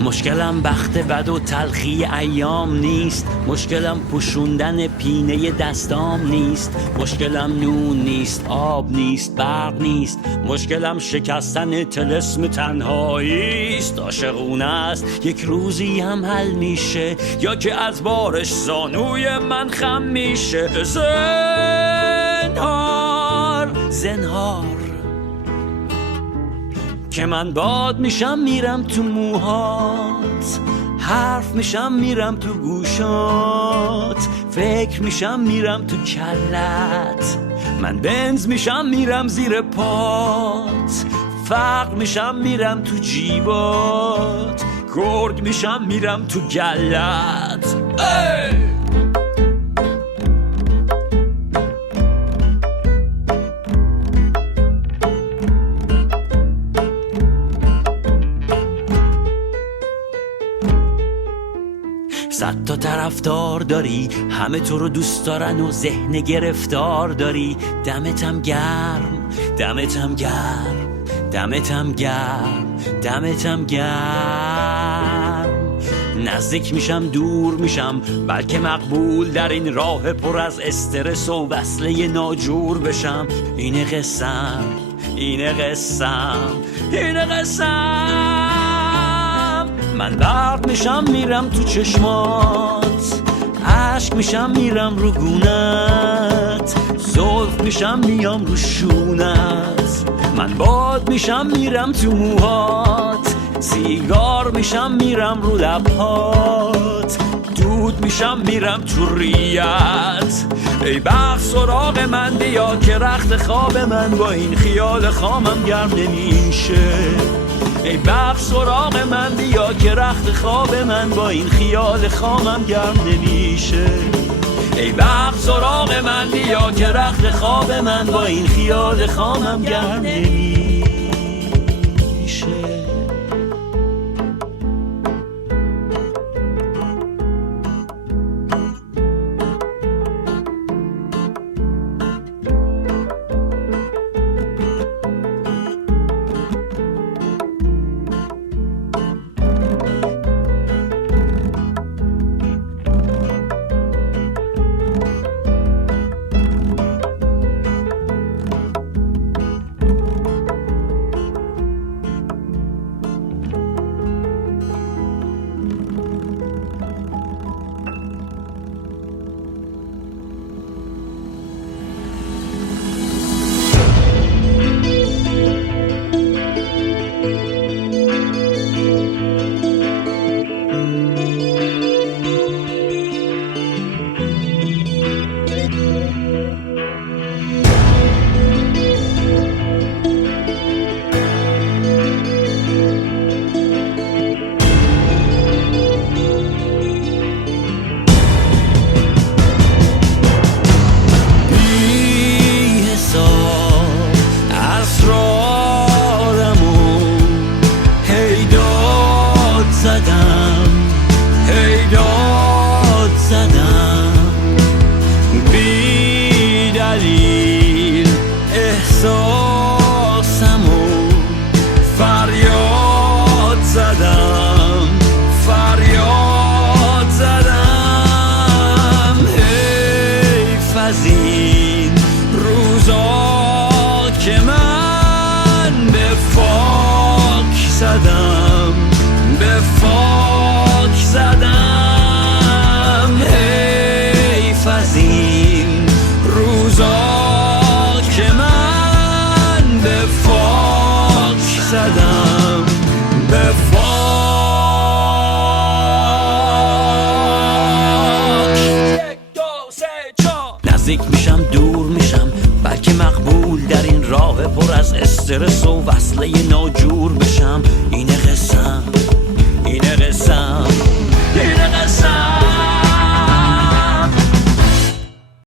مشکلم بخت بد و تلخی ایام نیست، مشکلم پوشوندن پینه دستام نیست، مشکلم نون نیست، آب نیست، برق نیست، مشکلم شکستن طلسم تنهاییست. عاشقونه است یک روزی هم حل میشه، یا که از بارش زانوی من خم میشه. زنهار که من باد میشم میرم تو موهات، حرف میشم میرم تو گوشات، فکر میشم میرم تو کلت، من بنز میشم میرم زیر پات، فقر میشم میرم تو جیبات، گرگ میشم میرم تو گلت. صد تا طرفدار داری، همه تو رو دوست دارن و ذهن گرفتار داری. دمتم گرم، دمتم گرم، دمتم گرم، دمتم گرم. نزدیک میشم دور میشم، بلکه مقبول در این راه پر از استرس و وصله ناجور بشم. اینه قسم، اینه قسم، اینه قسم. من برق میشم میرم تو چشمات، عشق میشم میرم رو گونت، زلف میشم میام رو شونت. من باد میشم میرم تو موهات، سیگار میشم میرم رو لبهات، دود میشم میرم تو ریت. ای بخت سراغ من بیا که رخت خواب من با این خیال خامم گرم نمیشه. ای بخت سراغ من بیا که رخت خواب من با این خیال خامم گرم نمیشه. ای بخت سراغ من بیا که رخت خواب من با این خیال خامم گرم نمیشه. نزدیک میشم دور میشم، بلکه مقبول در این راه پر از استرس و وصله ناجور بشم. اینه قسم، اینه قسم، اینه قسم.